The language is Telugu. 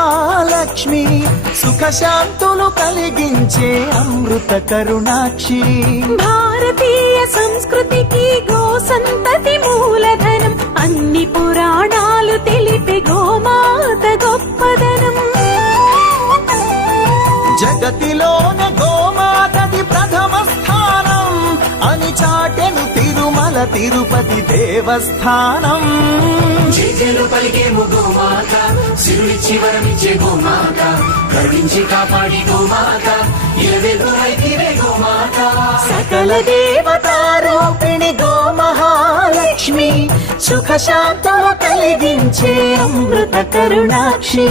మహాలక్ష్మి సుఖశాంతులు కలిగించే అమృత కరుణాక్షి భారతీయ సంస్కృతికి గో సంతతి మూలధనం అన్ని పురాణాలు తెలిపే గోమాత గొప్పదనం జగతిలోన గోమాతది ప్రథమ స్థానం అని చాటెను తిరుమల తిరుపతి దేవస్థానం జేజేలు పలికేము గోమాత సిరులిచ్చి వరమిచ్చే గోమాత కరుణించి కాపాడి గోమాత ఇలవెల్పురైతివే గోమాత సకల దేవతారూపిణి గో మహాలక్ష్మి సుఖశాంతులు కలిగించే అమృత కరుణాక్షి